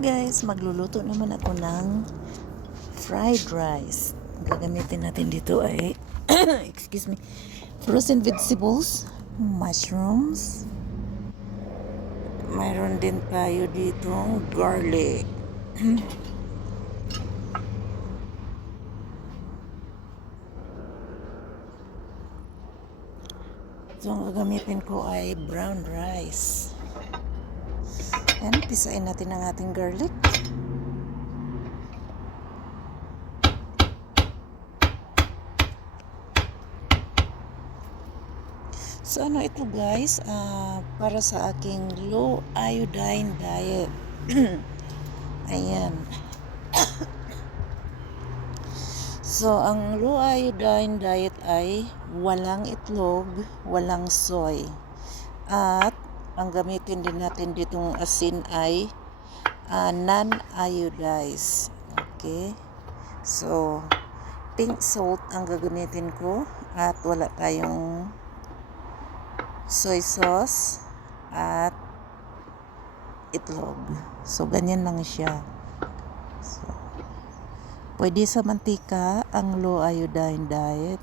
Guys, magluluto naman ako ng fried rice. Ang gagamitin natin dito ay excuse me, frozen vegetables, mushrooms. Mayroon din tayo dito garlic. So, ang gagamitin ko ay brown rice. And pisain natin ang ating garlic. So ano ito guys, para sa aking low iodine diet. Ayan. So ang low iodine diet ay walang itlog, walang soy. At ang gamitin din natin ditong asin ay non-iodized. Okay? So, pink salt ang gagamitin ko at wala tayong soy sauce at itlog. So, ganyan lang siya. So, pwede sa mantika ang low iodine diet.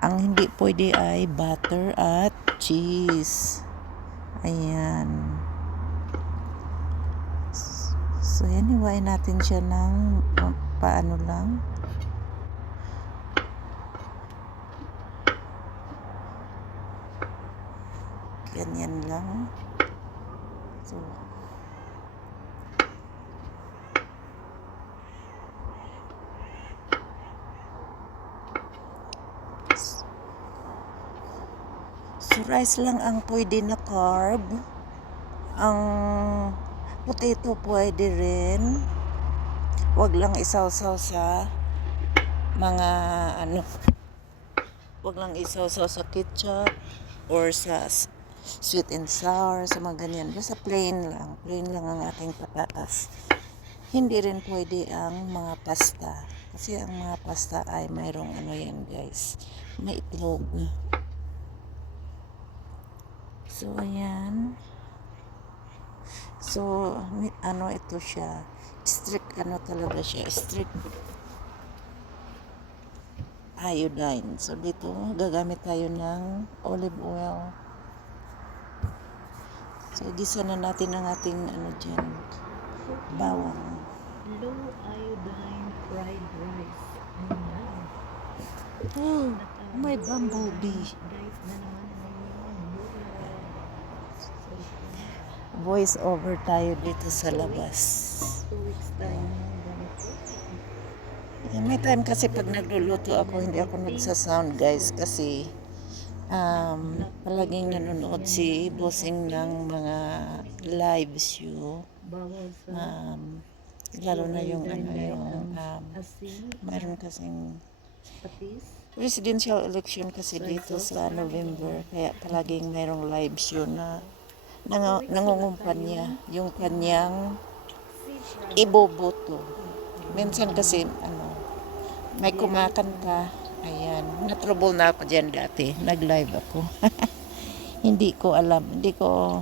Ang hindi pwede ay butter at cheese. Ayan. So, yan, hiwain natin siya ng paano lang. Ganyan lang. So, rice lang ang pwede na carb. Ang potato pwede rin. Wag lang isawsaw sa mga wag lang isawsaw sa ketchup or sa sweet and sour, sa mga ganyan. Basta plain lang ang ating patatas. Hindi rin pwede ang mga pasta. Kasi ang mga pasta ay mayroong yan guys, may itlog. So, ayan. So, ito siya. Strict, talaga siya. Strict iodine. So, dito, gagamit tayo ng olive oil. So, gisa na natin ang ating, dyan, bawang. Low iodine fried rice. Oh, may bumblebee. Diet na naman. Voice over tayo dito sa labas. 2 weeks time. May time kasi pag nagluluto ako, hindi ako nagsasound guys kasi palaging nanonood si bossing ng mga live show. Bawal sa Lalo na yung asin, mayroon kasing patis. presidential election kasi dito sa November, kaya palaging mayroong live show na nangungumpanya yung kanyang iboboto. Minsan kasi may kumakanta. Ayan, na-trouble na ako dyan dati. Nag-live ako. Hindi ko alam, hindi ko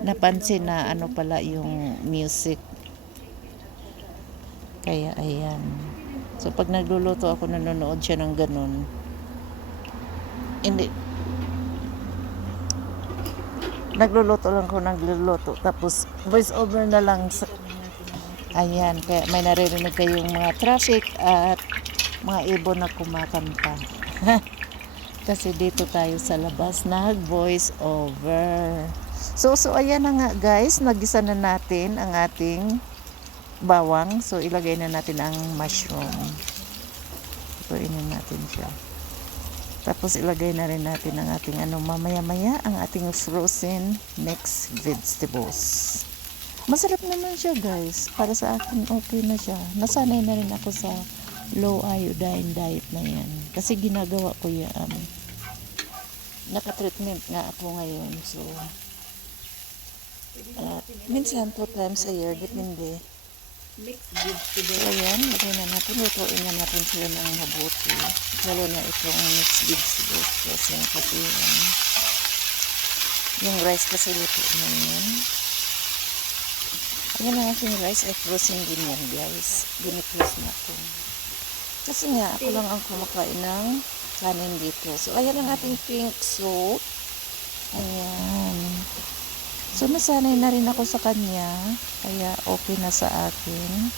napansin na pala yung music. Kaya ayan. So pag nagluluto ako, nanonood siya ng ganun. Hindi. Nagluluto. Tapos voice over na lang. Ayan, kaya may naririnig kayong mga traffic at mga ibon na kumakanta. Kasi dito tayo sa labas nag-voice over. So ayan na nga guys, nagisa na natin ang ating bawang. So ilagay na natin ang mushroom. Tutuin na natin siya. Tapos ilagay na rin natin ang ating mamaya-maya ang ating frozen mixed vegetables. Masarap naman siya guys. Para sa akin okay na siya. Nasanay na rin ako sa low iodine diet na yan. Kasi ginagawa ko yan. Naka-treatment nga ako ngayon. So, minsan 2 times a year, depende. Mixed vegetable. So, ayan, lagay na natin. Lutuin na natin sila ng mabuti. Lalo na itong mixed vegetables. Kasi yung rice kasi luto na yan. Ayan ang aking rice ay frozen din yan, guys. Dinipros na ako. Kasi nga, ako lang ang kumakain ng kanin dito. So, ayan ang ating pink soup. Ayan. So, nasanay na rin ako sa kanya. Kaya, okay na sa akin.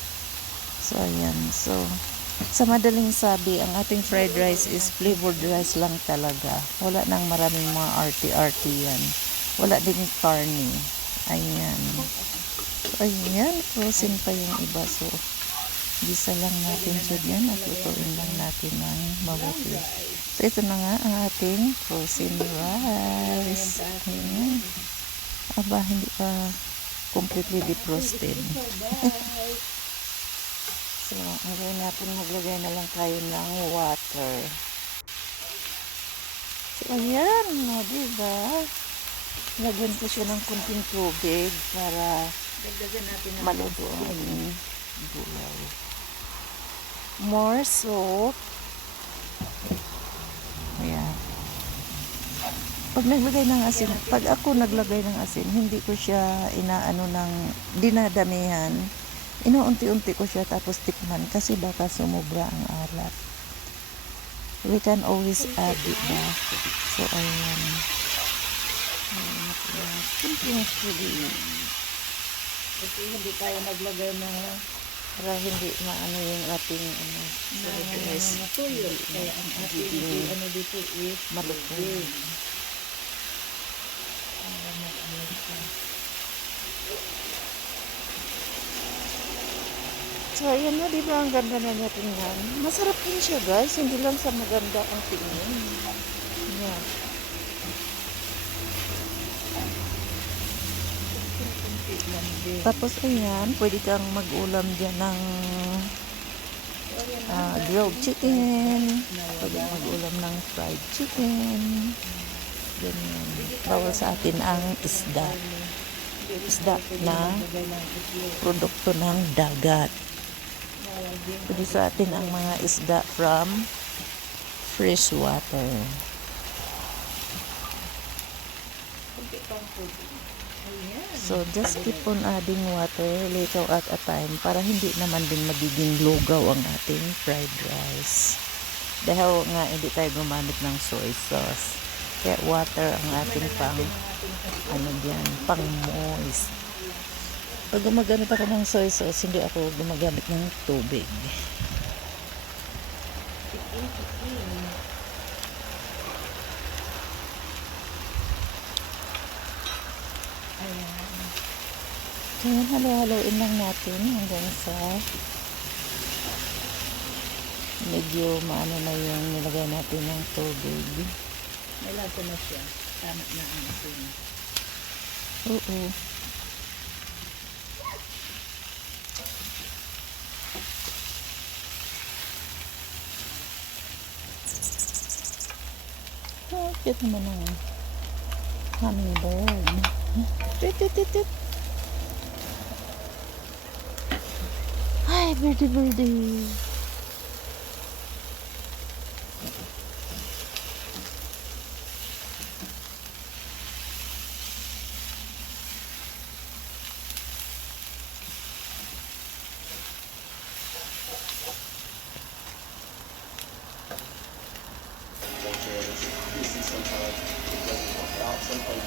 So, ayan. So, sa madaling sabi, ang ating fried rice is flavored rice lang talaga. Wala nang maraming mga arty-arty yan. Wala din carne. Ayan. So, ayan. Frozen pa yung iba. So, gisa lang natin siya dyan at lutuin lang natin ng mabuti. So, ito na nga ang ating frozen rice. Ayan. Aba, hindi pa completely defrosted. So, ang gawin natin, maglagay na lang tayo ng water. So, ayan, no, diba? Lagyan ko siya ng kunting tubig para Dagdagan natin ng maluto ang gulay. More salt. Ayan. Pag naglagay ng asin, pag ako naglagay ng asin, hindi ko siya inaano ng dinadamihan. Inuunti-unti ko siya tapos tikman kasi baka sumobra ang alat. We can always add it back. So, ayan. Kunting tubig. Kasi hindi tayo naglagay ng para hindi maano yung ating ano. So, guys, natuyo. Kaya ang ating ano dito is malutong. So, ayan na, di ba? Ang ganda na niya tingnan. Masarap din siya, guys. Hindi lang sa maganda ang tingin. Yeah. Tapos, ayan, pwede kang mag-ulam dyan ng grilled chicken. Pwede mag-ulam ng fried chicken. Ganyan. Bawal sa atin ang isda. Isda na produkto ng dagat. Pwede sa atin ang mga isda from fresh water. So, just keep on adding water little at a time para hindi naman din magiging lugaw ang ating fried rice. Dahil nga hindi tayo gumamit ng soy sauce. Kaya water ang ating pang ano diyan, pang moist. Pag gumagamit ako ng soy sauce, hindi ako gumagamit ng tubig. Kaya halo-haloin lang natin hanggang sa medyo maano na yung nilagay natin ng tubig. may lasa na siya. Tama na ang asin. Oo. Oh, cute naman ang hummingbird. Tit. Hi, birdie. You see sometimes it doesn't work out. Sometimes